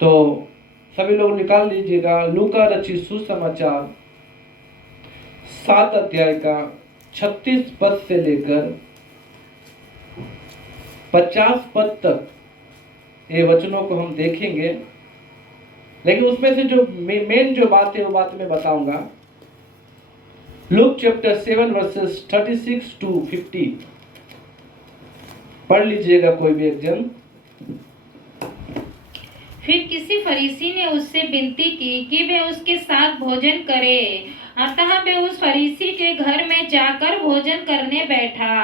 तो सभी लोग निकाल लीजिएगा, लूका रचित सुसमाचार 7 अध्याय का 36 पद से लेकर 50 पद तक ये वचनों को हम देखेंगे। लेकिन उसमें से जो मेन जो बात है वो बात मैं बताऊंगा। लूक चैप्टर 7 वर्सेस 36 to 50 पढ़ लीजिएगा कोई भी एक जन। फिर किसी फरीसी ने उससे विनती की कि वह उसके साथ भोजन करे। अतः वह उस फरीसी के घर में जाकर भोजन करने बैठा।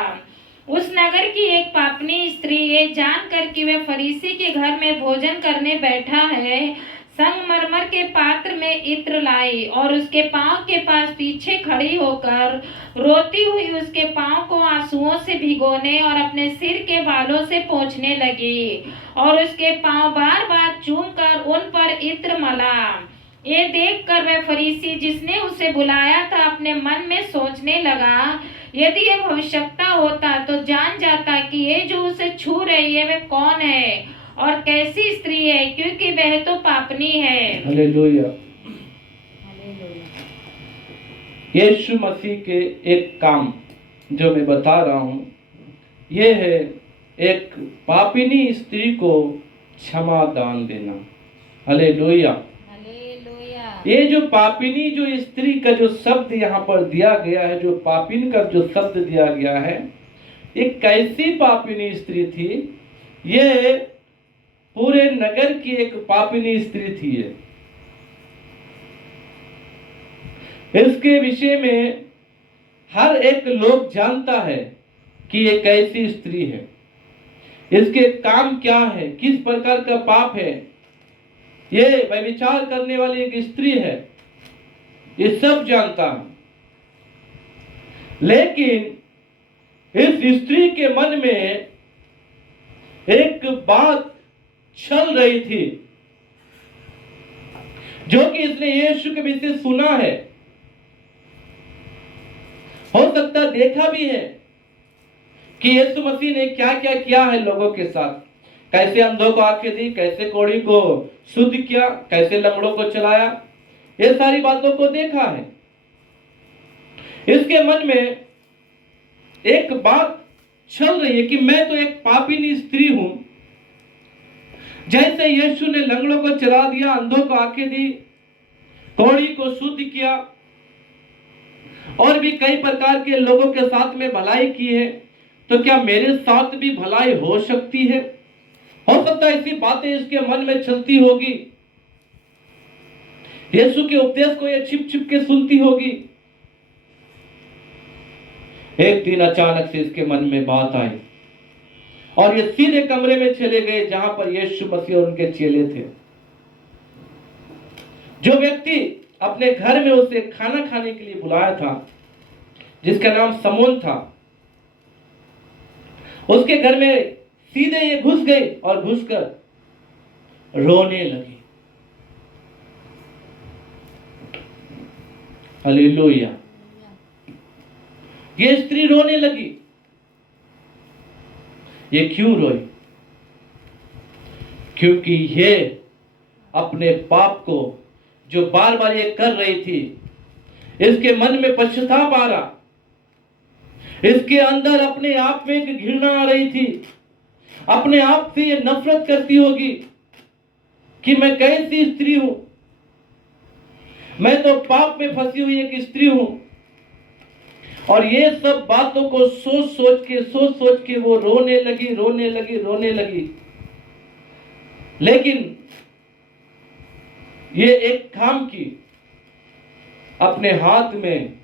उस नगर की एक पापनी स्त्री ये जानकर कि वह फरीसी के घर में भोजन करने बैठा है, संगमरमर के पात्र में इत्र लाई और उसके पांव के पास पीछे खड़ी होकर रोती हुई उसके पांव को आंसुओं से भिगोने और अपने सिर के बालों से पोंछने लगी और उसके पांव बार बार चूमकर उन पर इत्र मला। ये देखकर वह फरीसी जिसने उसे बुलाया था अपने मन में सोचने लगा, यदि यह भविष्यवक्ता होता तो जान जाता कि ये जो उसे छू रही है वह कौन है और कैसी स्त्री है, क्योंकि वह तो पापनी है। हालेलुया। यीशु मसीह के एक काम जो मैं बता रहा हूं, यह है एक पापिनी स्त्री को क्षमा दान देना। हालेलुया। ये जो पापिनी जो स्त्री का जो शब्द यहाँ पर दिया गया है, जो पापिन का जो शब्द दिया गया है, एक कैसी पापिनी स्त्री थी? ये पूरे नगर की एक पापिनी स्त्री थी। इसके विषय में हर एक लोग जानता है कि ये कैसी स्त्री है, इसके काम क्या है, किस प्रकार का पाप है, ये व्यभिचार करने वाली एक स्त्री है, ये सब जानता है। लेकिन इस स्त्री के मन में एक बात चल रही थी जो कि इसने यीशु के विषय सुना है, हो सकता देखा भी है कि यीशु मसीह ने क्या क्या किया है लोगों के साथ, कैसे अंधों को आंखें दी, कैसे कोढ़ी को शुद्ध किया, कैसे लंगड़ों को चलाया, ये सारी बातों को देखा है। इसके मन में एक बात चल रही है कि मैं तो एक पापिनी स्त्री हूं। जैसे यीशु ने लंगड़ों को चला दिया, अंधों को आंखें दी, कोढ़ी को शुद्ध किया और भी कई प्रकार के लोगों के साथ में भलाई की है, तो क्या मेरे साथ भी भलाई हो सकती है? हो सकता है ऐसी बातें इसके मन में चलती होगी। यीशु के उपदेश को ये छिप छिप के सुनती होगी। एक दिन अचानक से इसके मन में बात आई और ये सीधे कमरे में चले गए जहां पर यीशु मसीह और उनके चेले थे। जो व्यक्ति अपने घर में उसे खाना खाने के लिए बुलाया था, जिसका नाम समोन था, उसके घर में सीधे ये घुस गई और घुसकर रोने लगी। हालेलुया। ये स्त्री रोने लगी। ये क्यों रोई? क्योंकि ये अपने पाप को जो बार बार ये कर रही थी, इसके मन में पश्चाताप आ रहा, इसके अंदर अपने आप में एक घृणा आ रही थी, अपने आप से ये नफरत करती होगी कि मैं कैसी स्त्री हूं, मैं तो पाप में फंसी हुई एक स्त्री हूं। और ये सब बातों को सोच सोच के वो रोने लगी। लेकिन ये एक काम की, अपने हाथ में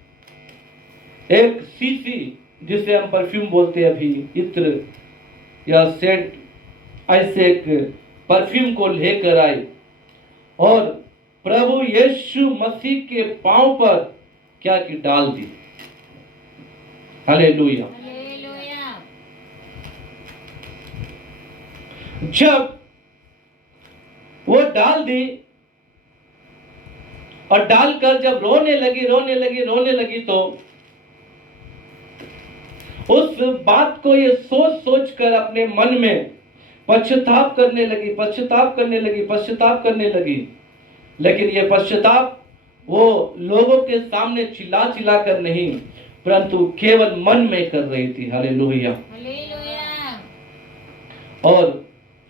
एक शीशी, जिसे हम परफ्यूम बोलते हैं अभी, इत्र या सेंट, ऐसे एक परफ्यूम को लेकर आई और प्रभु यीशु मसीह के पांव पर क्या की डाल दी। हालेलुया। जब वो डाल दी और डालकर जब रोने लगी तो उस बात को ये सोच कर अपने मन में पश्चाताप करने लगी, पश्चाताप करने लगी, पश्चाताप करने लगी। लेकिन ये पश्चाताप वो लोगों के सामने चिल्ला चिल्ला कर नहीं, परंतु केवल मन में कर रही थी। हालेलुया। हालेलुया। और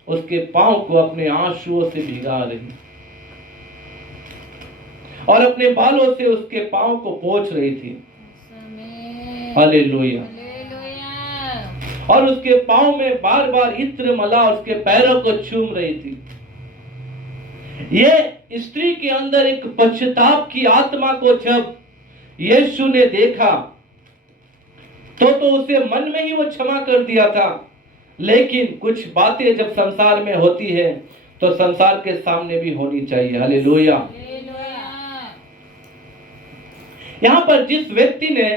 उसके पांव को अपने आंसुओं से भिगा रही और अपने बालों से उसके पांव को पोंछ रही थी। हालेलुया। और उसके पांव में बार बार इत्र मला, उसके पैरों को चूम रही थी। ये स्त्री के अंदर एक पश्चाताप की आत्मा को जब यीशु ने देखा तो उसे मन में ही वो क्षमा कर दिया था। लेकिन कुछ बातें जब संसार में होती है तो संसार के सामने भी होनी चाहिए। हालेलुया। यहां पर जिस व्यक्ति ने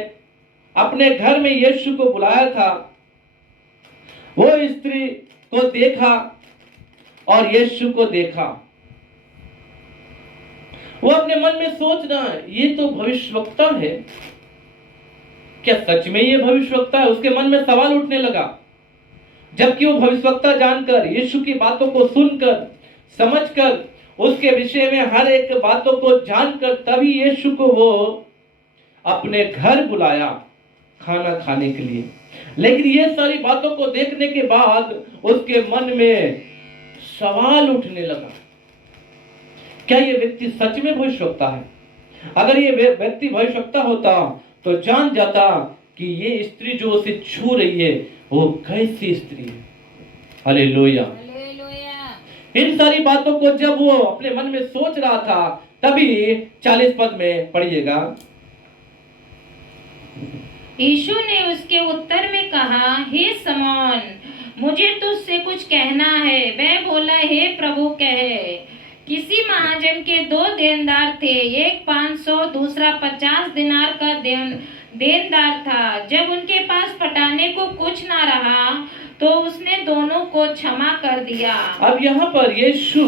अपने घर में यीशु को बुलाया था, वो स्त्री को देखा और यीशु को देखा। वो अपने मन में सोच रहा है, ये तो भविष्यवक्ता है, क्या सच में ये भविष्यवक्ता है? उसके मन में सवाल उठने लगा। जबकि वो भविष्यवक्ता जानकर, यीशु की बातों को सुनकर, समझकर, उसके विषय में हर एक बातों को जानकर तभी यीशु को वो अपने घर बुलाया खाना खाने के लिए। लेकिन ये सारी बातों को देखने के बाद उसके मन में सवाल उठने लगा, क्या ये व्यक्ति सच में भविष्यवक्ता है? अगर ये व्यक्ति भविष्यवक्ता होता तो जान जाता कि ये स्त्री जो उसे छू रही है वो कैसी स्त्री है। हालेलुया। इन सारी बातों को जब वो अपने मन में सोच रहा था तभी 40 पद में पढ़िएगा। यीशु ने उसके उत्तर में कहा, हे समौन, मुझे तुझसे कुछ कहना है। वह बोला, हे प्रभु कहे। किसी महाजन के 2 देनदार थे, एक 500 दूसरा 50 दिनार का देनदार था। जब उनके पास पटाने को कुछ ना रहा तो उसने दोनों को क्षमा कर दिया। अब यहाँ पर यीशु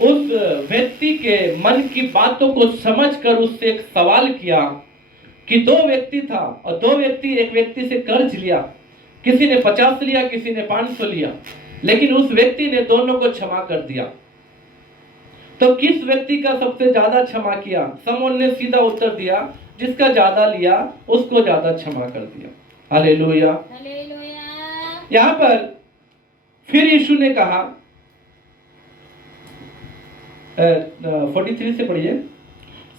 उस व्यक्ति के मन की बातों को समझकर उससे एक सवाल किया कि 2 व्यक्ति था और 2 व्यक्ति, एक व्यक्ति से कर्ज लिया, किसी ने 50 लिया, किसी ने 500 लिया, लेकिन उस व्यक्ति ने दोनों को क्षमा कर दिया। तो किस व्यक्ति का सबसे ज्यादा क्षमा किया? समौन ने सीधा उत्तर दिया, जिसका ज्यादा लिया उसको ज्यादा क्षमा कर दिया। हालेलुया। यहाँ पर फिर यीशु ने कहा, 43 से पढ़िए।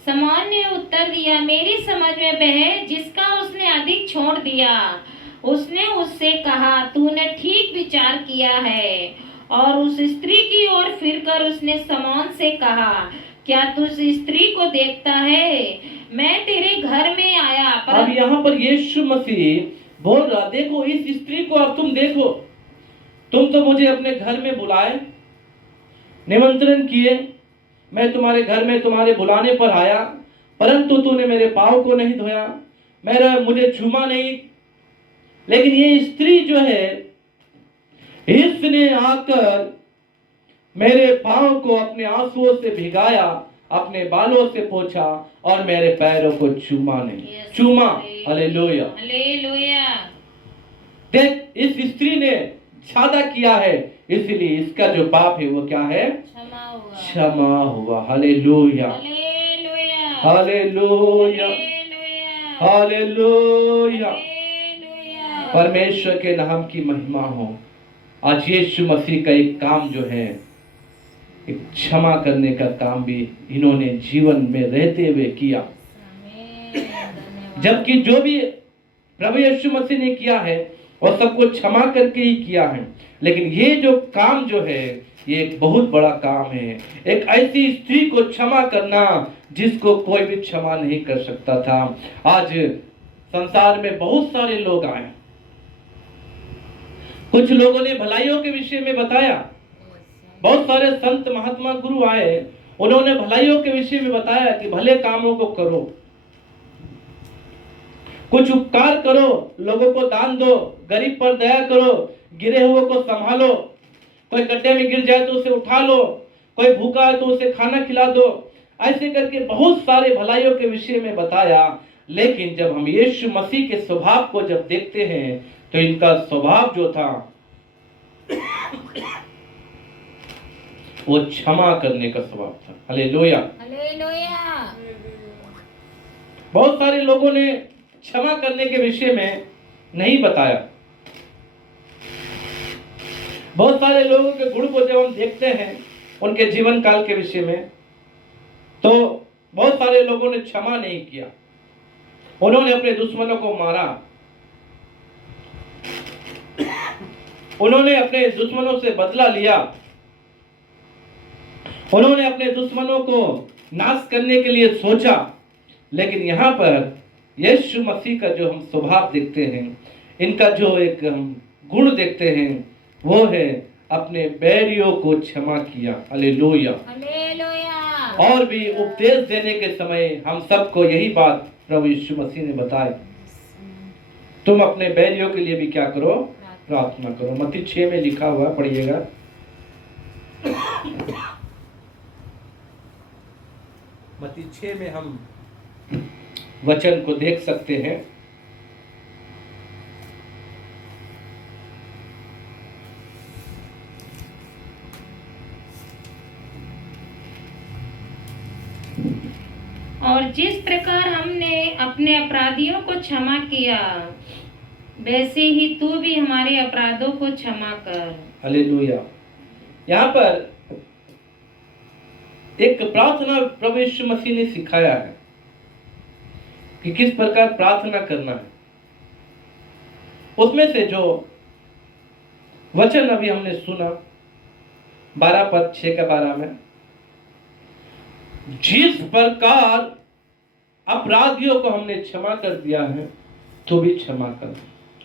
समौन ने उत्तर दिया, मेरी समझ में वह जिसका उसने अधिक छोड़ दिया। उसने उससे कहा, तूने ठीक विचार किया है। और उस स्त्री की ओर फिरकर उसने समौन से कहा, क्या तू उस स्त्री को देखता है? मैं तेरे घर में आया पर... अब यहाँ पर यीशु मसीह बोल रहा, देखो इस स्त्री को अब तुम देखो, तुम तो मुझे अपने घर में बुलाए, निमंत्रण किए, मैं तुम्हारे घर में तुम्हारे बुलाने पर आया, परंतु तूने मेरे पाँव को नहीं धोया, मुझे छूमा नहीं। लेकिन ये स्त्री जो है, इसने आकर मेरे पाँव को अपने आंसुओं से भिगाया, अपने बालों से पोंछा और मेरे पैरों को चूमा नहीं। चूमा। हालेलुया। देख, इस स्त्री ने ज्यादा किया है, इसलिए इसका जो पाप है वो क्या है? क्षमा हुआ। हालेलुया। हालेलुया। हालेलुया। परमेश्वर के नाम की महिमा हो। आज यीशु मसीह का एक काम जो है, एक क्षमा करने का काम भी इन्होंने जीवन में रहते हुए किया। जबकि जो भी प्रभु यीशु मसीह ने किया है वो सबको क्षमा करके ही किया है, लेकिन ये जो काम जो है ये एक बहुत बड़ा काम है। एक ऐसी स्त्री को क्षमा करना जिसको कोई भी क्षमा नहीं कर सकता था। आज संसार में बहुत सारे लोग आए, कुछ लोगों ने भलाइयों के विषय में बताया, बहुत सारे संत महात्मा गुरु आए, उन्होंने भलाइयों के विषय में बताया कि भले कामों को करो, कुछ उपकार करो, लोगों को दान दो, गरीब पर दया करो, गिरे हुए को संभालो, कोई गड्ढे में गिर जाए तो उसे उठा लो, कोई भूखा है तो उसे खाना खिला दो। ऐसे करके बहुत सारे भलाइयों के विषय में बताया। लेकिन जब हम यीशु मसीह के स्वभाव को जब देखते हैं तो इनका स्वभाव जो था वो क्षमा करने का स्वभाव था। हालेलुया। हालेलुया। बहुत सारे लोगों ने क्षमा करने के विषय में नहीं बताया। बहुत सारे लोगों के गुण को जब हम देखते हैं उनके जीवन काल के विषय में, तो बहुत सारे लोगों ने क्षमा नहीं किया। उन्होंने अपने दुश्मनों को मारा, उन्होंने अपने दुश्मनों से बदला लिया, उन्होंने अपने दुश्मनों को नाश करने के लिए सोचा। लेकिन यहाँ पर यीशु मसीह का जो हम स्वभाव देखते हैं, इनका जो एक हम गुण देखते हैं, वो है अपने बैरियों को क्षमा किया। हालेलुया। हालेलुया। और भी उपदेश देने के समय हम सबको यही बात प्रभु यीशु मसीह ने बताई, तुम अपने बैरियों के लिए भी क्या करो, प्रार्थना करो। मत्ती 6 में लिखा हुआ, पढ़िएगा। मत्ती 6 में हम वचन को देख सकते हैं। और जिस प्रकार हमने अपने अपराधियों को क्षमा किया, वैसे ही तू भी हमारे अपराधों को क्षमा कर। हालेलुया। यहाँ पर एक प्रार्थना प्रभु यीशु मसीह ने सिखाया है कि किस प्रकार प्रार्थना करना है। उसमें से जो वचन अभी हमने सुना 12 पद 6 का 12 में, जिस प्रकार अपराधियों को हमने क्षमा कर दिया है, तो भी क्षमा कर,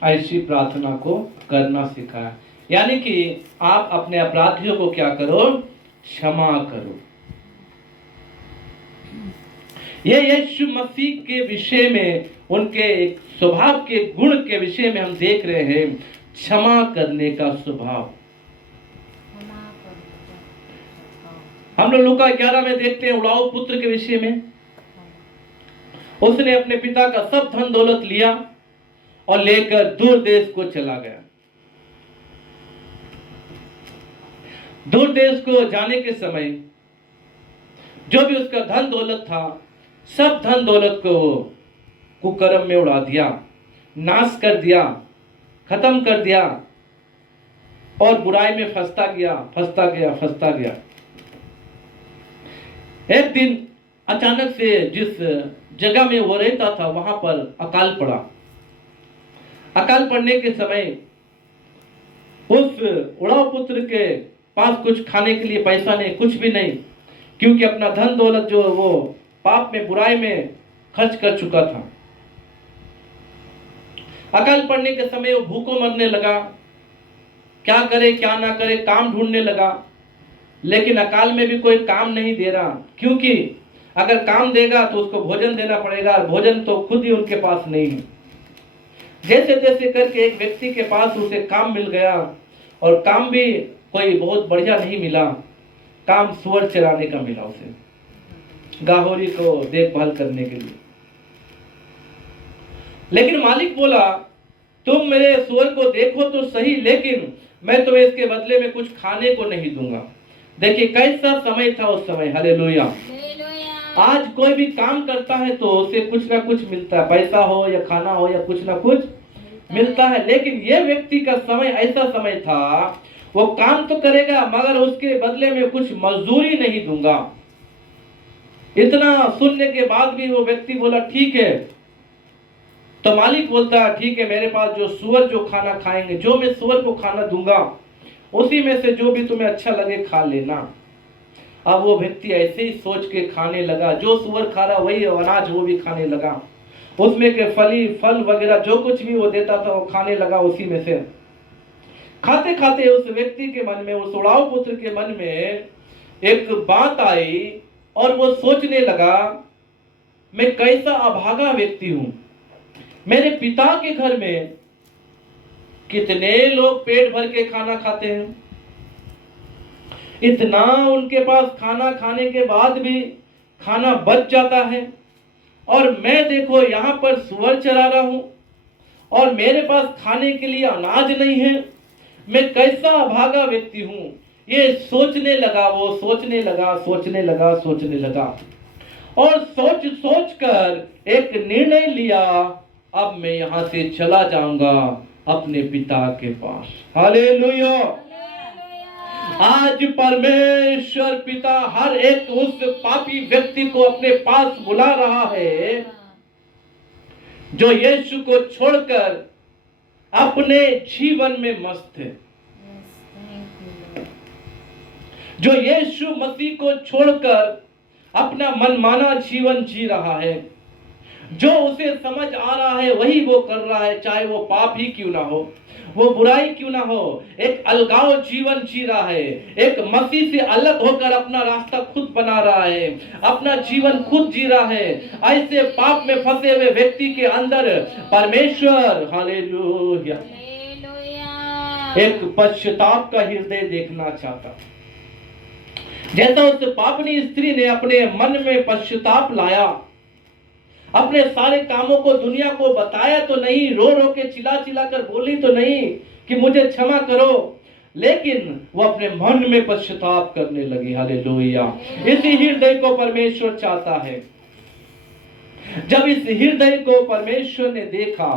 ऐसी प्रार्थना को करना सिखाया। यानी कि आप अपने अपराधियों को क्या करो, क्षमा करो। ये यीशु मसीह के विषय में, उनके एक स्वभाव के गुण के विषय में हम देख रहे हैं, क्षमा करने का स्वभाव। हम लोग लूका 11 में देखते हैं उड़ाऊ पुत्र के विषय में। उसने अपने पिता का सब धन दौलत लिया और लेकर दूर देश को चला गया। दूर देश को जाने के समय जो भी उसका धन दौलत था, सब धन दौलत को वो कुकर्म में उड़ा दिया, नाश कर दिया, खत्म कर दिया और बुराई में फंसता गया। एक दिन अचानक से जिस जगह में वो रहता था वहां पर अकाल पड़ा। अकाल पड़ने के समय उस उड़ाऊ पुत्र के पास कुछ खाने के लिए पैसा नहीं, कुछ भी नहीं, क्योंकि अपना धन दौलत जो वो पाप में, बुराई में खर्च कर चुका था। अकाल पड़ने के समय वो भूखों मरने लगा। क्या करे क्या ना करे, काम ढूंढने लगा, लेकिन अकाल में भी कोई काम नहीं दे रहा, क्योंकि अगर काम देगा तो उसको भोजन देना पड़ेगा, भोजन तो खुद ही उनके पास नहीं है। जैसे तैसे करके एक व्यक्ति के पास उसे काम मिल गया, और काम भी कोई बहुत बढ़िया नहीं मिला। काम सुअर चराने का मिला उसे, गाहोरी को देखभाल करने के लिए। लेकिन मालिक बोला, तुम मेरे सुअर को देखो तो सही, लेकिन मैं तुम्हें इसके बदले में कुछ खाने को नहीं दूंगा। देखिए कैसा समय था उस समय। हालेलुया। आज कोई भी काम करता है तो उसे कुछ ना कुछ मिलता है, पैसा हो या खाना हो या कुछ ना कुछ मिलता है। लेकिन यह व्यक्ति का समय ऐसा समय था, वो काम तो करेगा मगर उसके बदले में कुछ मजदूरी नहीं दूंगा। इतना सुनने के बाद भी वो व्यक्ति बोला ठीक है। तो मालिक बोलता है ठीक है, मेरे पास जो सुअर जो खाना खाएंगे, जो मैं सुअर को खाना दूंगा, उसी में से जो भी तुम्हें अच्छा लगे खा लेना। अब वो व्यक्ति ऐसे ही सोच के खाने लगा, जो सुअर खा रहा वही अनाज वो भी खाने लगा। उसमें के फल वगैरह जो कुछ भी वो देता था वो खाने लगा उसी में से। खाते खाते उस व्यक्ति के मन में, उस उड़ाऊ पुत्र के मन में एक बात आई और वो सोचने लगा, मैं कैसा अभागा व्यक्ति हूं। मेरे पिता के घर में कितने लोग पेट भर के खाना खाते हैं, इतना उनके पास खाना खाने के बाद भी खाना बच जाता है, और मैं देखो यहाँ पर सुअर चरा रहा हूं और मेरे पास खाने के लिए अनाज नहीं है। मैं कैसा अभागा व्यक्ति हूं। ये सोचने लगा, वो सोचने लगा, सोचने लगा, सोचने लगा, और सोच सोच कर एक निर्णय लिया, अब मैं यहां से चला जाऊंगा अपने पिता के पास। हालेलुया। आज परमेश्वर पिता हर एक उस पापी व्यक्ति को अपने पास बुला रहा है जो यीशु को छोड़कर अपने जीवन में मस्त है, जो यीशु मसीह को छोड़कर अपना मनमाना जीवन जी रहा है, जो उसे समझ आ रहा है वही वो कर रहा है, चाहे वो पाप ही क्यों ना हो, वो बुराई क्यों ना हो, एक अलगाव जीवन जी रहा है, एक मसीह से अलग होकर अपना रास्ता खुद बना रहा है, अपना जीवन खुद जी रहा है। ऐसे पाप में फंसे हुए व्यक्ति के अंदर परमेश्वर हालेलुया एक पश्चाताप का हृदय देखना चाहता। जैसा उस पापनी स्त्री ने अपने मन में पश्चाताप लाया, अपने सारे कामों को दुनिया को बताया तो नहीं, रो रो के चिल्ला चिल्ला कर बोली तो नहीं कि मुझे क्षमा करो, लेकिन वो अपने मन में पश्चाताप करने लगी। हालेलुया। इसी हृदय को परमेश्वर चाहता है। जब इस हृदय को परमेश्वर ने देखा,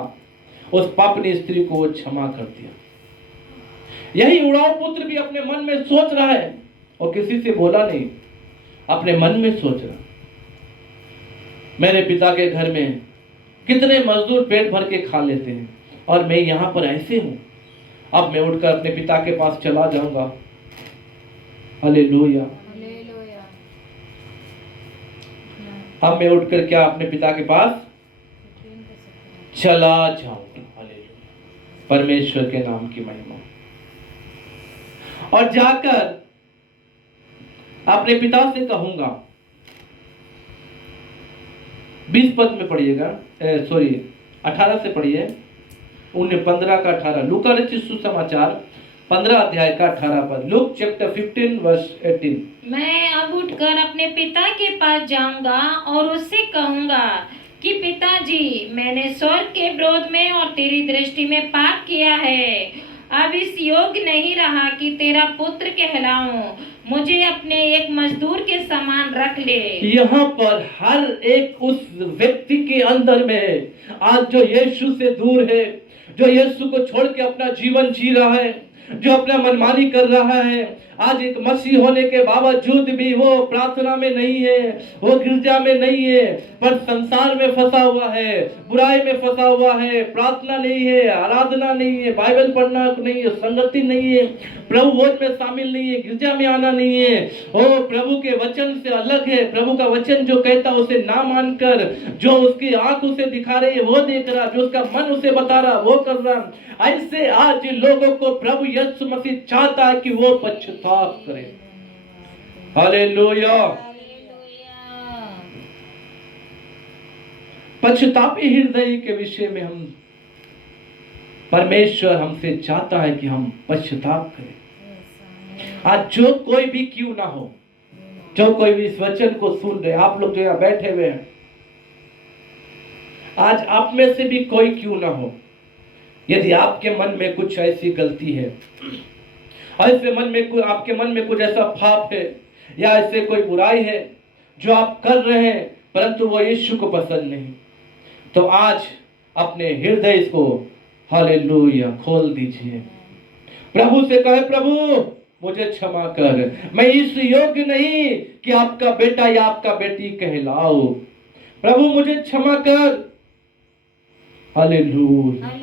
उस पापनी स्त्री को वो क्षमा कर दिया। यही उड़ाऊ पुत्र भी अपने मन में सोच रहा है और किसी से बोला नहीं, अपने मन में सोच रहा, मेरे पिता के घर में कितने मजदूर पेट भर के खा लेते हैं और मैं यहां पर ऐसे हूं, अब मैं उठकर अपने पिता के पास चला जाऊंगा। हालेलुया। अब मैं उठकर क्या अपने पिता के पास चला जाऊंगा। हालेलुया। परमेश्वर के नाम की महिमा। और जाकर अपने पिता से कहूंगा, 20 पद में पढ़िएगा, सॉरी 18 से पढ़िए, 15 का 18, लूका रचित सुसमाचार 15 अध्याय का 18 पद। Look chapter 15 verse 18। मैं अब उठकर अपने पिता के पास जाऊंगा और उससे कहूंगा कि पिताजी, मैंने स्वर्ग के विरोध में और तेरी दृष्टि में पाप किया है, अब इस योग्य नहीं रहा कि तेरा पुत्र कहलाऊं, मुझे अपने एक मजदूर के समान रख ले। यहाँ पर हर एक उस व्यक्ति के अंदर में आज जो यीशु से दूर है, जो यीशु को छोड़ के अपना जीवन जी रहा है, जो अपना मनमानी कर रहा है, आज एक मसीह होने के बावजूद भी वो प्रार्थना में नहीं है, वो गिरजा में नहीं है, पर संसार में फंसा हुआ है, बुराई में फंसा हुआ है, प्रार्थना नहीं है, आराधना नहीं है, बाइबल पढ़ना नहीं है, संगति नहीं है, प्रभु भोज में शामिल नहीं है, गिरजा में आना नहीं है, ओ प्रभु के वचन से अलग है। प्रभु का वचन जो कहता है उसे ना मानकर, जो उसकी आंख उसे दिखा रही है वो देख रहा, जो उसका मन उसे बता रहा वो कर रहा। ऐसे आज लोगों को प्रभु यीशु मसीह चाहता है कि वो पश्चाताप करें। हालेलुया। पश्चातापी हृदय के विषय में हम परमेश्वर हमसे चाहता है कि हम पश्चाताप करें। आज जो कोई भी क्यों ना हो, जो कोई भी इस वचन को सुन रहे, आप लोग जो यहाँ बैठे हुए हैं, आज आप में से भी कोई क्यों ना हो, यदि आपके मन में कुछ ऐसी गलती है, ऐसे मन में आपके मन में कुछ ऐसा पाप है या ऐसे कोई बुराई है जो आप कर रहे हैं परंतु वो यीशु को पसंद नहीं, तो आज अपने हृदय को हालेलुया खोल दीजिए। प्रभु से कहे, प्रभु मुझे क्षमा कर, मैं इस योग्य नहीं कि आपका बेटा या आपका बेटी कहलाओ, प्रभु मुझे क्षमा कर। हालेलुया।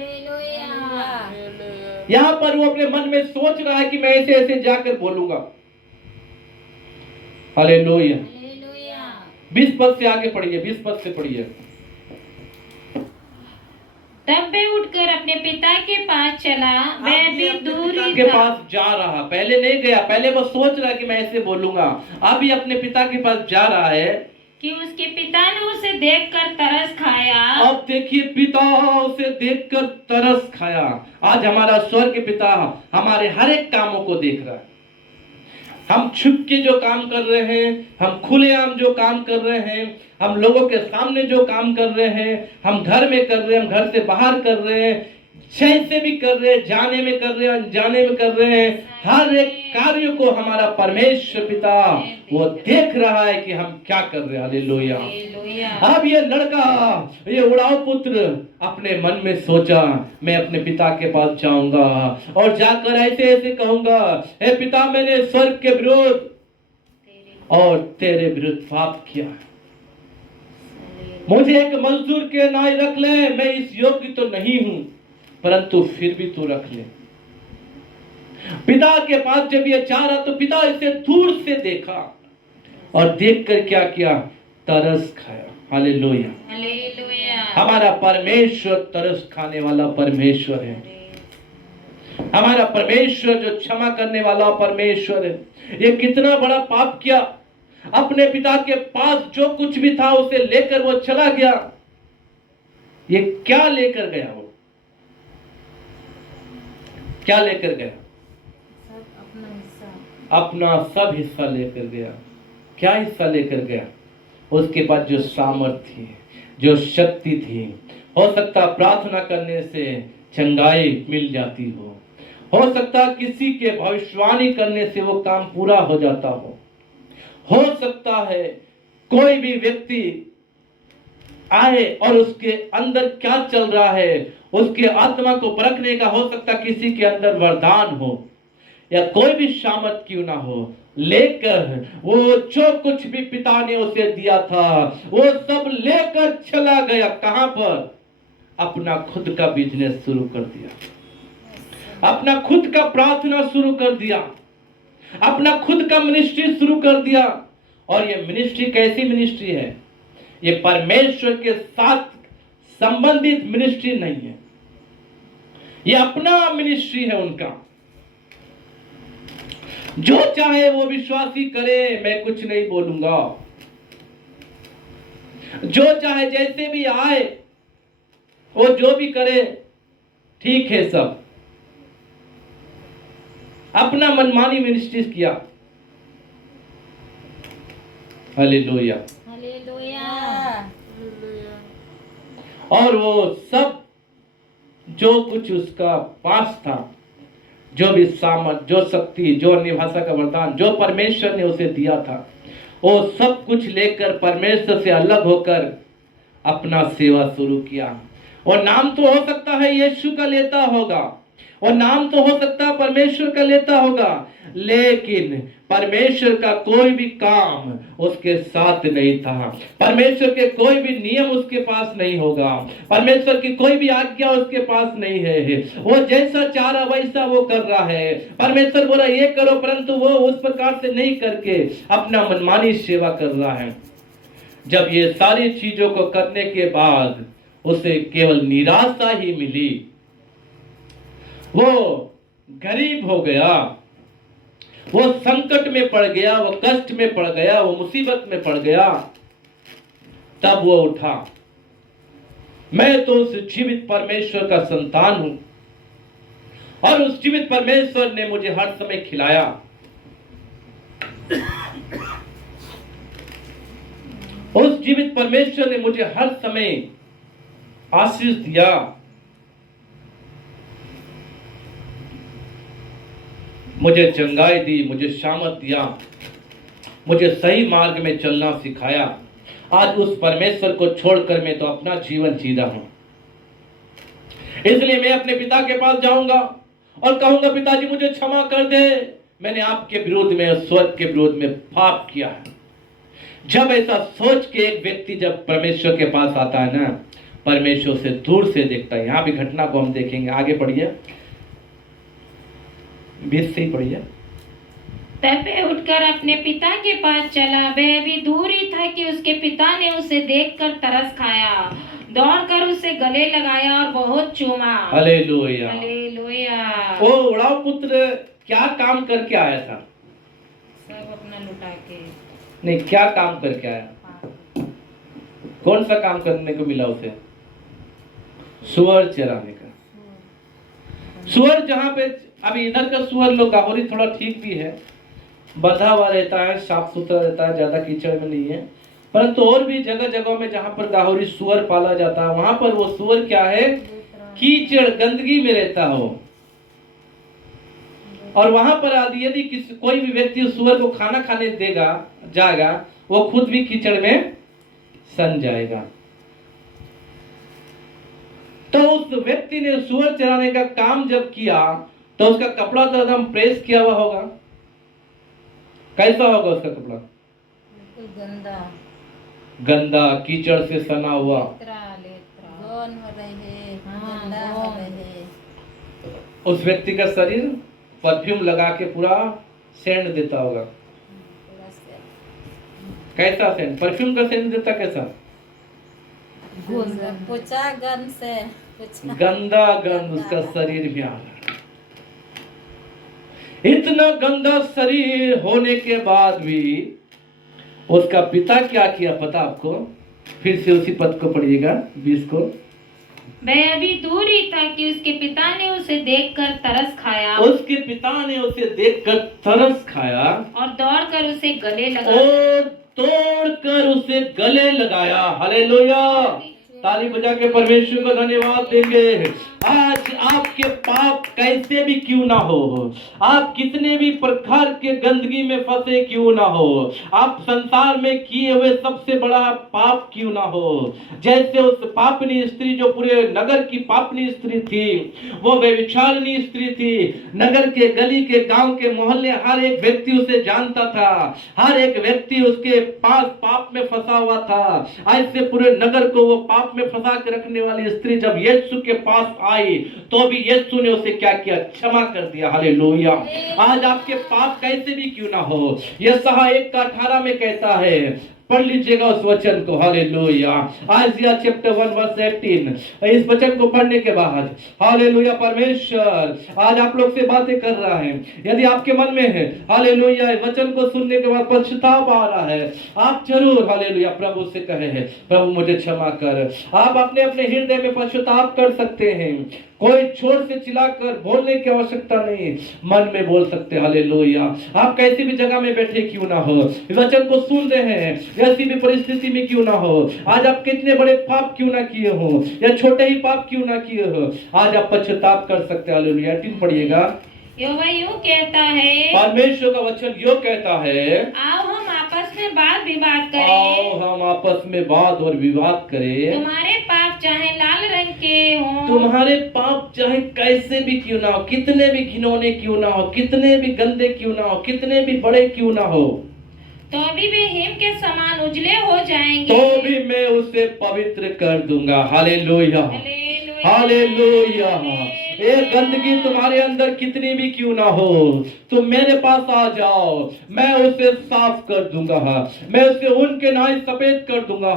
यहाँ पर वो अपने मन में सोच रहा है कि मैं ऐसे ऐसे जाकर बोलूंगा। हालेलुया। 20 पद से आगे पढ़िए, 20 पद से पढ़िए। तब वे उठकर अपने पिता के पास चला, वह भी दूर ही के था। पास जा रहा, पहले नहीं गया, पहले वो सोच रहा कि मैं ऐसे बोलूंगा, अभी अपने पिता के पास जा रहा है कि उसके पिता ने उसे देखकर तरस खाया। अब देखिए, पिता उसे देखकर तरस खाया। आज हमारा स्वर्ग पिता हमारे हर एक कामों को देख रहा है। हम छुप के जो काम कर रहे हैं, हम खुलेआम जो काम कर रहे हैं, हम लोगों के सामने जो काम कर रहे हैं, हम घर में कर रहे हैं, हम घर से बाहर कर रहे हैं, सही से भी कर रहे हैं, जाने में कर रहे हैं, अनजाने में कर रहे हैं, हर एक कार्य को हमारा परमेश्वर पिता वो देख रहा है कि हम क्या कर रहे हैं। हालेलुया। अब ये लड़का, ये उड़ाऊ पुत्र अपने मन में सोचा, मैं अपने पिता के पास जाऊंगा और जाकर ऐसे ऐसे कहूंगा, हे पिता, मैंने स्वर्ग के विरुद्ध और तेरे विरुद्ध पाप किया, मुझे एक मजदूर के नाई रख ले, मैं इस योग्य तो नहीं हूं, परंतु फिर भी तू रख ले। पिता के पास जब ये जा रहा तो पिता इसे दूर से देखा और देखकर क्या किया? तरस खाया। हालेलुया। हालेलुया। हमारा परमेश्वर तरस खाने वाला परमेश्वर है। हमारा परमेश्वर जो क्षमा करने वाला परमेश्वर है। ये कितना बड़ा पाप किया, अपने पिता के पास जो कुछ भी था उसे लेकर वो चला गया। ये क्या लेकर गया? वो क्या लेकर गया? अपना सब हिस्सा लेकर गया। क्या हिस्सा लेकर गया? उसके पास जो सामर्थ्य थी, जो शक्ति थी, हो सकता प्रार्थना करने से चंगाई मिल जाती हो सकता किसी के भविष्यवाणी करने से वो काम पूरा हो जाता हो सकता है कोई भी व्यक्ति आए और उसके अंदर क्या चल रहा है उसके आत्मा को परखने का, हो सकता किसी के अंदर वरदान हो या कोई भी सामर्थ क्यों ना हो, लेकर वो जो कुछ भी पिता ने उसे दिया था वो सब लेकर चला गया। कहां पर? अपना खुद का बिजनेस शुरू कर दिया, अपना खुद का प्रार्थना शुरू कर दिया, अपना खुद का मिनिस्ट्री शुरू कर दिया। और ये मिनिस्ट्री कैसी मिनिस्ट्री है? ये परमेश्वर के साथ संबंधित मिनिस्ट्री नहीं है, ये अपना मिनिस्ट्री है उनका। जो चाहे वो विश्वासी करे, मैं कुछ नहीं बोलूंगा। जो चाहे जैसे भी आए, वो जो भी करे ठीक है, सब अपना मनमानी मिनिस्ट्री किया। हालेलुया। हालेलुया। और वो सब जो कुछ उसका पास था, जो भी सामर्थ, जो शक्ति, जो अन्य भाषा का वरदान जो परमेश्वर ने उसे दिया था, वो सब कुछ लेकर परमेश्वर से अलग होकर अपना सेवा शुरू किया। और नाम तो हो सकता है यीशु का लेता होगा, और नाम तो हो सकता है परमेश्वर का लेता होगा, लेकिन परमेश्वर का कोई भी काम उसके साथ नहीं था। परमेश्वर के कोई भी नियम उसके पास नहीं होगा, परमेश्वर की कोई भी आज्ञा उसके पास नहीं है। वो जैसा चाह रहा वैसा वो कर रहा है। परमेश्वर बोला ये करो, परंतु वो उस प्रकार से नहीं करके अपना मनमानी सेवा कर रहा है। जब ये सारी चीजों को करने के बाद उसे केवल निराशा ही मिली, वो गरीब हो गया, वो संकट में पड़ गया, वो कष्ट में पड़ गया, वो मुसीबत में पड़ गया, तब वो उठा, मैं तो उस जीवित परमेश्वर का संतान हूं और उस जीवित परमेश्वर ने मुझे हर समय खिलाया। उस जीवित परमेश्वर ने मुझे हर समय आशीष दिया। मुझे चंगाई दी, मुझे सामर्थ दिया, मुझे सही मार्ग में चलना सिखाया। आज उस परमेश्वर को छोड़कर मैं तो अपना जीवन जी रहा हूं। इसलिए मैं अपने पिता के पास जाऊंगा और कहूंगा, पिताजी मुझे क्षमा कर दे, मैंने आपके विरोध में और स्वर्ग के विरोध में पाप किया है। जब ऐसा सोच के एक व्यक्ति जब परमेश्वर के पास आता है ना, परमेश्वर से दूर से देखता है। यहां भी घटना को हम देखेंगे, आगे पढ़िए, 20 से ही पढ़िए। तब वह उठकर अपने पिता के पास चला। वह भी दूर ही था कि उसके पिता ने उसे देखकर तरस खाया, दौड़कर उसे गले लगाया और बहुत चूमा। हालेलुया। हालेलुया। वो उड़ाऊ पुत्र क्या काम करके आया था? सब अपना लुटा के नहीं, क्या काम करके आया? कौन सा काम करने को मिला उसे? सुअर चराने का। सुअर जहां पे अभी इधर का सुअर लोग गाहोरी थोड़ा ठीक भी है, बंधा हुआ रहता है, साफ सुथरा रहता है, ज्यादा कीचड़ में नहीं है। परंतु और भी जगह जगह में जहां पर गाहोरी सुअर पाला जाता है, वहां पर वो सुअर क्या है? कीचड़ गंदगी में रहता हो, और वहां पर आदि यदि कोई भी व्यक्ति सुअर को खाना खाने देगा जाएगा, वो खुद भी कीचड़ में सन जाएगा। तो उस व्यक्ति ने सुअर चराने का काम जब किया तो उसका कपड़ा तो एकदम प्रेस किया हुआ होगा। कैसा होगा उसका कपड़ा? गंदा गंदा, कीचड़ से सना हुआ। गौन हो रहे, गंदा हो रहे। उस व्यक्ति का शरीर परफ्यूम लगा के पूरा सेंट देता होगा। कैसा सेंट? परफ्यूम का सेंट देता कैसा? पोछा गंद से गंदा गंध उसका शरीर भी आ रहा है। इतना गंदा शरीर होने के बाद भी उसका पिता क्या किया पता आपको? फिर से उसी पद को पढ़िएगा 20 को। वह अभी दूर ही था कि उसके पिता ने उसे देखकर तरस खाया। उसके पिता ने उसे देखकर तरस खाया और दौड़कर उसे गले लगा। और तोड़कर उसे गले लगाया। हालेलुया! ताली बजा के परमेश्वर को धन्यवाद देंगे। आज आपके पाप कैसे भी क्यों ना हो, आप कितने भी प्रकार के गंदगी में फंसे क्यों ना हो, आप संसार में किए हुए सबसे बड़ा पाप क्यों ना हो, जैसे उस पापनी स्त्री जो पूरे नगर की पापनी स्त्री थी, वो व्यभिचारिणी स्त्री थी। नगर के गली के गांव के मोहल्ले हर एक व्यक्ति उसे जानता था, हर एक व्यक्ति उसके पास पाप में फंसा हुआ था। ऐसे पूरे नगर को वो पाप में फंसा के रखने वाली स्त्री जब यीशु के पास आई तो भी यीशु ने उसे क्या किया? क्षमा कर दिया। हालेलुया! आज आपके पाप कैसे भी क्यों ना हो, यशायाह 1:18 में कहता है, पढ़ लीजिएगा उस वचन को। हालेलुया! Isaiah chapter 1 verse 18। इस वचन को पढ़ने के बाद हालेलुया परमेश्वर आज आप लोग से बातें कर रहा है। यदि आपके मन में है हालेलुया वचन को सुनने के बाद पश्चाताप आ रहा है, आप जरूर हालेलुया प्रभु से कहे हैं, प्रभु मुझे क्षमा कर। आप अपने अपने हृदय में पश्चाताप कर सकते हैं। कोई जोर से चिल्लाकर बोलने की आवश्यकता नहीं, मन में बोल सकते। हालेलुया! आप कैसी भी जगह में बैठे क्यों ना हो, वचन को सुन रहे हैं, ऐसी भी परिस्थिति में क्यों ना हो, आज आप कितने बड़े पाप क्यों ना किए हो या छोटे ही पाप क्यों ना किए हो, आज आप पश्चाताप कर सकते। हालेलुया! 3 पढ़िएगा। यहोवा यूं कहता है, परमेश्वर का वचन यो कहता है, आओ हम आपस में वाद विवाद आओ करें। हम आपस में वाद और विवाद करें। तुम्हारे पाप चाहे लाल रंग के हों, तुम्हारे पाप चाहे कैसे भी क्यों ना हो, कितने भी घिनौने क्यों ना हो, कितने भी गंदे क्यों ना हो, कितने भी बड़े क्यों ना हो, तो भी वे हिम के समान उजले हो जाएंगे। तो भी मैं उसे पवित्र कर दूंगा। हालेलुया! हालेलुया! हालेलुया! ये गंदगी तुम्हारे अंदर कितनी भी क्यों ना हो, तुम मेरे पास आ जाओ, मैं उसे साफ कर दूंगा, मैं उसे उनके नाई सफेद कर दूंगा,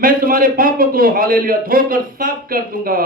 मैं तुम्हारे पापों को हालेलुया धोकर साफ कर दूंगा।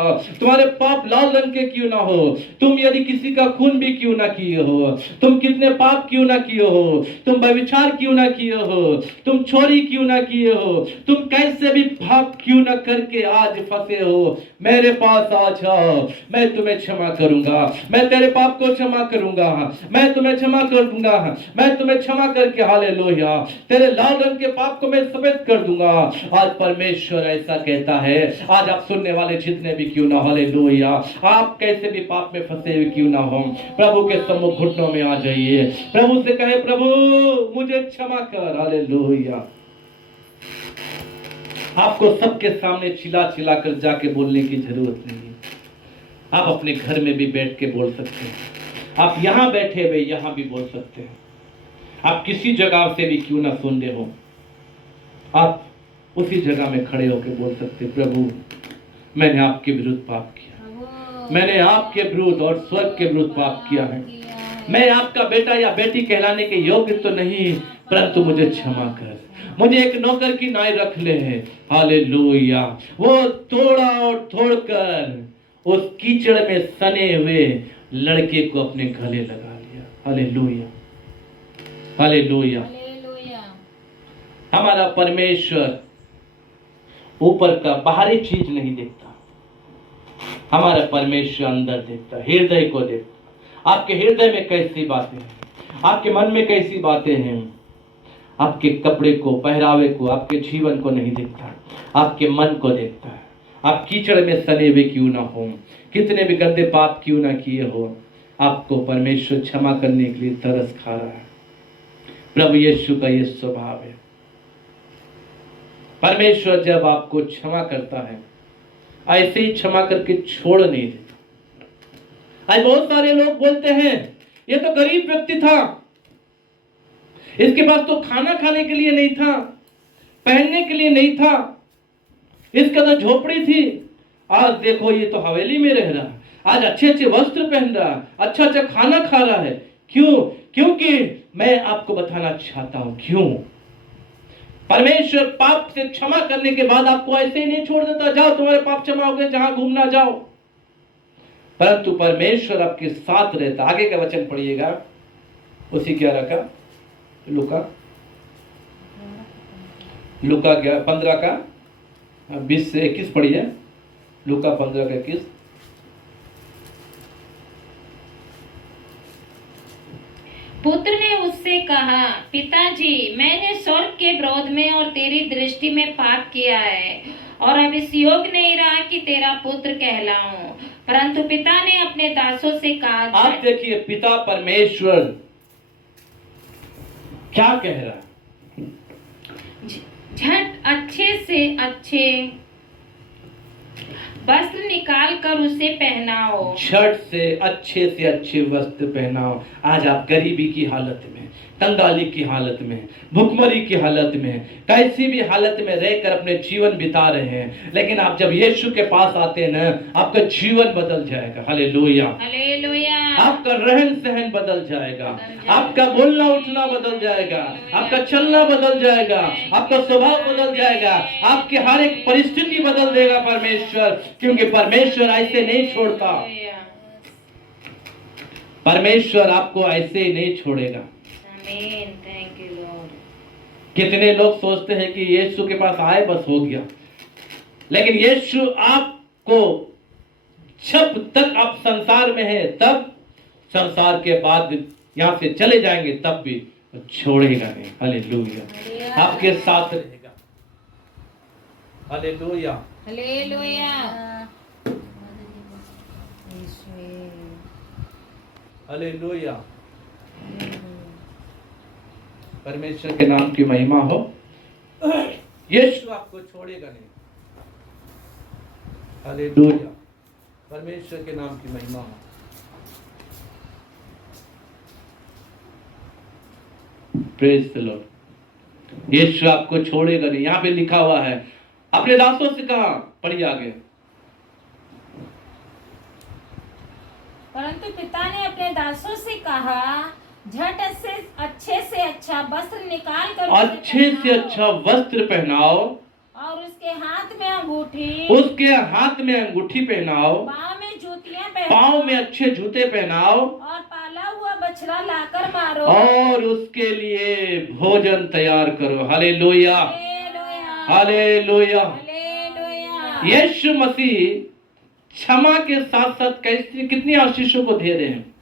तुम्हारे पाप लाल रंग के क्यों ना हो, तुम यदि किसी का खून भी क्यों ना किए हो, तुम कितने पाप क्यों ना किए हो, तुम व्यभिचार क्यों ना किए हो, तुम चोरी क्यों ना किए हो, तुम कैसे भी पाप क्यों ना करके आज फंसे हो, मेरे पास आ जाओ, मैं तुम्हें क्षमा करूंगा, मैं तेरे पाप को क्षमा करूंगा, मैं तुम्हें क्षमा कर दूंगा, मैं तुम्हें क्षमा करके हालेलुया तेरे लाल रंग के पाप को मैं सफेद कर दूंगा। आज परमेश्वर ऐसा कहता है। आज आप सुनने वाले जितने भी क्यों ना हालेलुया, आप कैसे भी पाप में फंसे हुए क्यों ना हो, प्रभु के सम्मुख घुटनों में आ जाइए, प्रभु से कहे, प्रभु मुझे क्षमा कर। हालेलुया! आपको सबके सामने चिल्ला चिल्ला कर जाके बोलने की जरूरत नहीं है। आप अपने घर में भी बैठ के बोल सकते हैं, आप यहाँ बैठे हुए यहाँ भी बोल सकते हैं, आप किसी जगह से भी क्यों ना सुन रहे हो, आप उसी जगह में खड़े होकर बोल सकते, प्रभु मैंने आपके विरुद्ध पाप किया, मैंने आपके विरुद्ध और स्वर्ग के विरुद्ध पाप किया है, मैं आपका बेटा या बेटी कहलाने के योग्य तो नहीं, परंतु मुझे क्षमा कर, मुझे एक नौकर की नाई रख ले है। हालेलुया! वो तोड़ा और तोड़कर उस कीचड़ में सने हुए लड़के को अपने गले लगा लिया। हालेलुया! हालेलुया! हमारा परमेश्वर ऊपर का बाहरी चीज नहीं देखता, हमारा परमेश्वर अंदर देखता, हृदय को देखता। आपके हृदय में कैसी बातें हैं, आपके मन में कैसी बातें हैं, आपके कपड़े को, पहरावे को, आपके जीवन को नहीं देखता, आपके मन को देखता है, आप कीचड़ में सने हुए क्यों ना हो, कितने भी गंदे पाप क्यों ना किए हो, आपको परमेश्वर क्षमा करने के लिए तरस खा रहा है। प्रभु यीशु का ये स्वभाव है। परमेश्वर जब आपको क्षमा करता है, ऐसे ही क्षमा करके छोड़ नहीं देता। आज बहुत सारे लोग बोलते हैं ये तो गरीब व्यक्ति था, इसके पास तो खाना खाने के लिए नहीं था, पहनने के लिए नहीं था, इसका तो झोपड़ी थी, आज देखो ये तो हवेली में रह रहा है, आज अच्छे अच्छे वस्त्र पहन रहा है, अच्छा अच्छा खाना खा रहा है। क्यों? क्योंकि मैं आपको बताना चाहता हूं क्यों। परमेश्वर पाप से क्षमा करने के बाद आपको ऐसे ही नहीं छोड़ देता, जाओ तुम्हारे पाप क्षमा हो गए, जहां घूमना जाओ। परंतु परमेश्वर आपके साथ रहता। आगे का वचन पढ़िएगा, उसी 11 का, लूका 15 का 20 से 21 पढ़िए। लूका 15 का 21। पुत्र ने उससे कहा, पिताजी, मैंने स्वर्ग के विरोध में और तेरी दृष्टि में पाप किया है, और अब इस योग्य नहीं रहा कि तेरा पुत्र कहलाऊं। परंतु पिता ने अपने दासों से कहा। आप देखिए पिता परमेश्वर क्या कह रहा है। झट अच्छे से अच्छे वस्त्र निकाल कर उसे पहनाओ। झट से अच्छे वस्त्र पहनाओ। आज आप गरीबी की हालत में, कंगाली की हालत में, भुखमरी की हालत में, कैसी भी हालत में रहकर अपने जीवन बिता रहे हैं, लेकिन आप जब यीशु के पास आते हैं ना, आपका जीवन बदल जाएगा। Hallelujah, hallelujah. आपका रहन सहन बदल जाएगा, आपका बोलना उठना बदल जाएगा, आपका चलना बदल जाएगा, आपका स्वभाव बदल जाएगा, आपकी हर एक परिस्थिति बदल देगा परमेश्वर, क्योंकि परमेश्वर ऐसे नहीं छोड़ता। परमेश्वर आपको ऐसे ही नहीं छोड़ेगा। आमीन, थैंक यू लॉर्ड। कितने लोग सोचते हैं कि यीशु के पास आए बस हो गया, लेकिन यीशु आपको जब तक आप संसार में हैं, तब संसार के बाद यहां से चले जाएंगे तब भी छोड़ेगा नहीं। हालेलुया, आपके साथ रहेगा। Hallelujah, hallelujah. हालेलुया। परमेश्वर के नाम की महिमा हो। यीशु आपको छोड़ेगा नहीं। हालेलुया, परमेश्वर के नाम की महिमा हो। Praise the Lord. यीशु आपको छोड़ेगा नहीं। यहाँ पे लिखा हुआ है, अपने दासों से कहा, पढ़िए आगे। परंतु पिता ने अपने दासों से कहा, झट से अच्छा वस्त्र निकाल कर अच्छे से अच्छा वस्त्र पहनाओ, और उसके हाथ में अंगूठी, उसके हाथ में अंगूठी पहनाओ, पाँव में जूतियां पाँव में अच्छे जूते पहनाओ, और पाला हुआ बछड़ा लाकर मारो, और उसके लिए भोजन तैयार करो। Hallelujah, hallelujah. यीशु मसीह क्षमा के साथ साथ कैसे कितनी आशीषों को दे रहे हैं।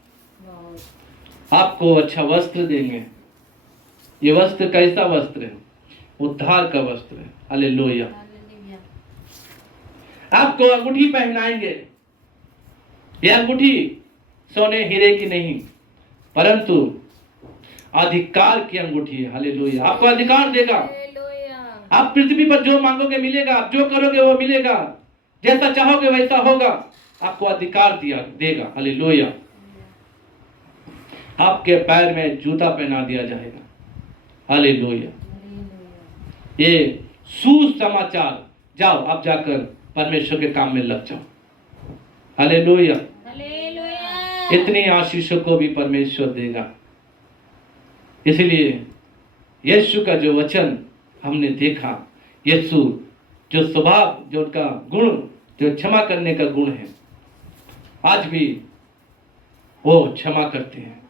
आपको अच्छा वस्त्र देंगे। ये वस्त्र कैसा वस्त्र है? उद्धार का वस्त्र है। हालेलुया। आपको अंगूठी पहनाएंगे। ये अंगूठी सोने हीरे की नहीं, परंतु अधिकार की अंगूठी है। हालेलुया, आपको अधिकार देगा। आप पृथ्वी पर जो मांगोगे मिलेगा, आप जो करोगे वो मिलेगा, जैसा चाहोगे वैसा होगा। आपको अधिकार दिया देगा। हालेलुया। आपके पैर में जूता पहना दिया जाएगा। हालेलुया। ये सुसमाचार। जाओ, आप जाकर परमेश्वर के काम में लग जाओ। हालेलुया। इतनी आशीषों को भी परमेश्वर देगा। इसलिए यीशु का जो वचन हमने देखा, यीशु जो स्वभाव, जो उनका गुण, जो क्षमा करने का गुण है, आज भी वो क्षमा करते हैं।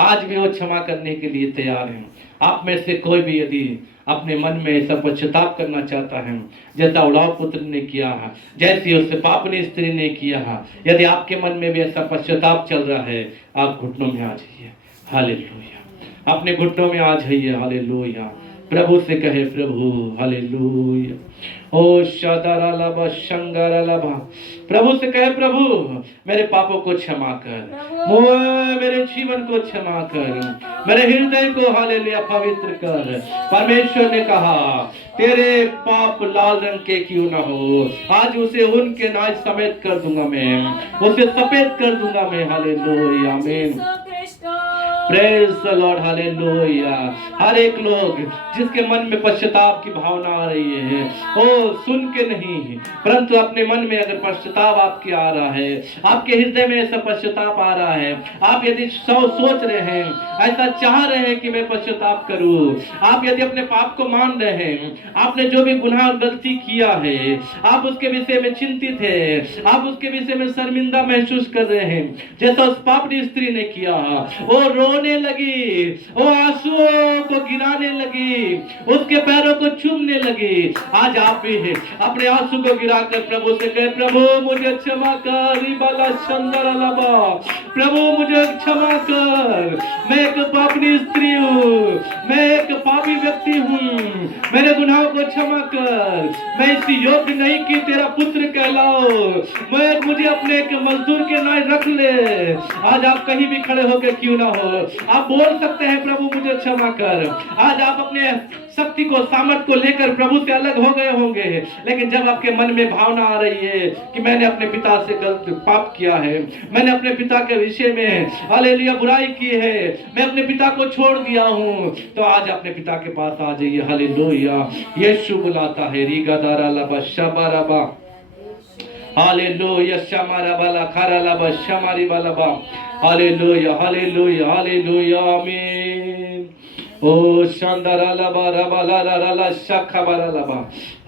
आज भी वो क्षमा करने के लिए तैयार हैं। आप में से कोई भी यदि अपने मन में ऐसा पश्चाताप करना चाहता है, जैसा उड़ाव पुत्र ने किया है, जैसी उससे पापनी स्त्री ने किया है, यदि आपके मन में भी ऐसा पश्चाताप चल रहा है, आप घुटनों में आ जाइए। हालेलुया, अपने घुटनों में आ जाइए। हालेलुया। प्रभु से कहे प्रभु हालेलुया। ओ शादारालाबा शंगारालाबा, प्रभु से कहे प्रभु मेरे पापों को क्षमा कर, मेरे जीवन को क्षमा कर, मेरे हृदय को हालेलुया पवित्र कर। परमेश्वर ने कहा तेरे पाप लाल रंग के क्यों ना हो, आज उसे उनके नाज समेत कर दूंगा मैं, उसे सफेद कर दूंगा मैं। हालेलुया आमीन, प्रेज द लॉर्ड हालेलुया। हर एक लोग जिसके मन में पश्चाताप की भावना आ रही है, ओ सुन के नहीं परंतु अपने मन में अगर पश्चाताप आपके आ रहा है, आपके हृदय में ऐसा पश्चाताप आ रहा है, आप यदि सोच रहे हैं, ऐसा चाह रहे हैं कि मैं पश्चाताप करूं, आप यदि अपने पाप को मान रहे हैं, आपने जो भी गुनाह और गलती किया है, आप उसके विषय में चिंतित है, आप उसके विषय में शर्मिंदा महसूस कर रहे हैं, जैसा उस पापनी स्त्री ने किया, वो रोने लगी, वो आंसुओं को गिराने लगी, उसके पैरों को चूमने लगी। आज आप भी अपने आंसू को गिराकर प्रभु से कहे प्रभु मुझे क्षमा कर, प्रभु मुझे क्षमा कर, मैं एक पापनी स्त्री हूँ, मैं एक पापी व्यक्ति हूँ, मेरे गुनाहों को क्षमा कर, मैं इस योग्य नहीं कि तेरा पुत्र कहलाओ, मुझे अपने एक मजदूर के नाम रख ले। आज आप कहीं भी खड़े होकर क्यों ना हो, आप बोल सकते हैं प्रभु मुझे क्षमा कर। आज आप अपने शक्ति को सामर्थ को लेकर प्रभु से अलग हो गए होंगे, लेकिन जब आपके मन में भावना आ रही है कि मैंने अपने पिता से गलत पाप किया है, मैंने अपने पिता के विषय में हालेलुया बुराई की है, मैं अपने पिता को छोड़ दिया हूँ, तो आज अपने पिता के पास आ जाइए। हालेलुया, यीशु बुलाता है रीगा दारा लबा शबाराबा, हालेलुया शमारा बाला खाराला बा शमारी बाला बा, हालेलुया हालेलुया हालेलुया आमीन। ओ शांदारा लबा रबाला रला शाखा बारा लबा,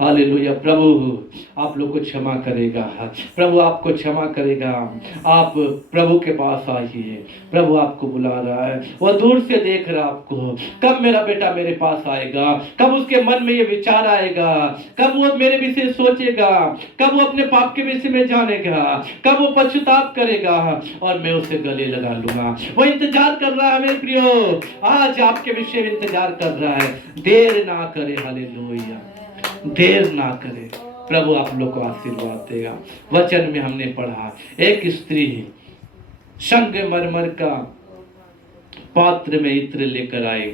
हालेलुया। प्रभु आप लोग को क्षमा करेगा, प्रभु आपको क्षमा करेगा। आप प्रभु के पास आइए, प्रभु आपको बुला रहा है, वो दूर से देख रहा है आपको, कब मेरा बेटा मेरे पास आएगा, कब उसके मन में ये विचार आएगा, कब वो मेरे विषय सोचेगा, कब वो अपने पाप के विषय में जानेगा, कब वो पश्चाताप करेगा और मैं उसे गले लगा लूंगा। वो इंतजार कर रहा है मेरे प्रियो, आज आपके विषय में इंतजार कर रहा है। देर ना करे, हालेलुया, देर ना करे। प्रभु आप लोग को आशीर्वाद देगा। वचन में हमने पढ़ा एक स्त्री संगमरमर का पात्र में इत्र लेकर आई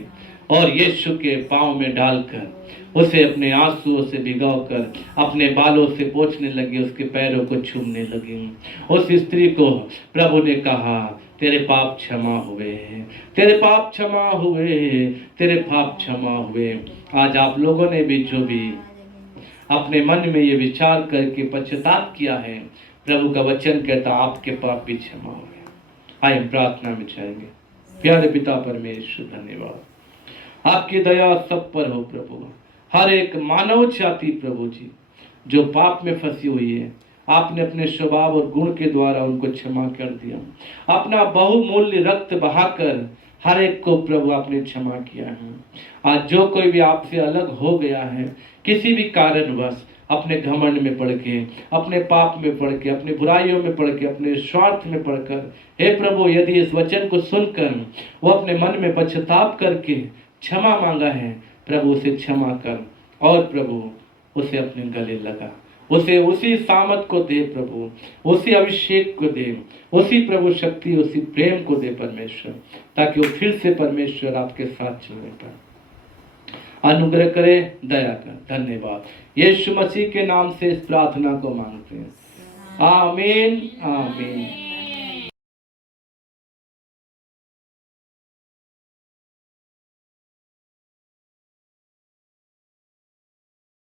और यीशु के पांव में डालकर उसे अपने आंसुओं से भिगोकर अपने बालों से पोंछने लगी, उसके पैरों को छूने लगी। उस स्त्री को प्रभु ने कहा तेरे पाप क्षमा हुए हैं, तेरे पाप क्षमा हुए, तेरे पाप क्षमा हुए। आज आप लोगों ने भी जो भी अपने मन में ये विचार करके पश्चाताप किया है, प्रभु का वचन कहता आपके पाप भी क्षमा हुए। आइए हम प्रार्थना में जाएंगे। प्यारे पिता परमेश्वर धन्यवाद, आपकी दया सब पर हो प्रभु। हर एक मानव जाति प्रभु जी जो पाप में फंसी हुई है, आपने अपने स्वभाव और गुण के द्वारा उनको क्षमा कर दिया। अपना बहुमूल्य रक्त बहाकर हर एक को प्रभु आपने क्षमा किया है। आज जो कोई भी आपसे अलग हो गया है, किसी भी कारणवश अपने घमंड में पड़ के, अपने पाप में पड़ के, अपने बुराइयों में पड़ के, अपने स्वार्थ में पड़कर, हे प्रभु यदि इस वचन को सुनकर वो अपने मन में पश्चाताप करके क्षमा मांगा है, प्रभु उसे क्षमा कर और प्रभु उसे अपने गले लगा, उसे उसी सामर्थ को दे प्रभु, उसी अभिषेक को दे, उसी प्रभु शक्ति, उसी प्रेम को दे परमेश्वर, ताकि वो फिर से परमेश्वर आपके साथ चलने पाए। अनुग्रह करे, दया कर। धन्यवाद, यीशु मसीह के नाम से इस प्रार्थना को मांगते हैं। आमीन आमीन।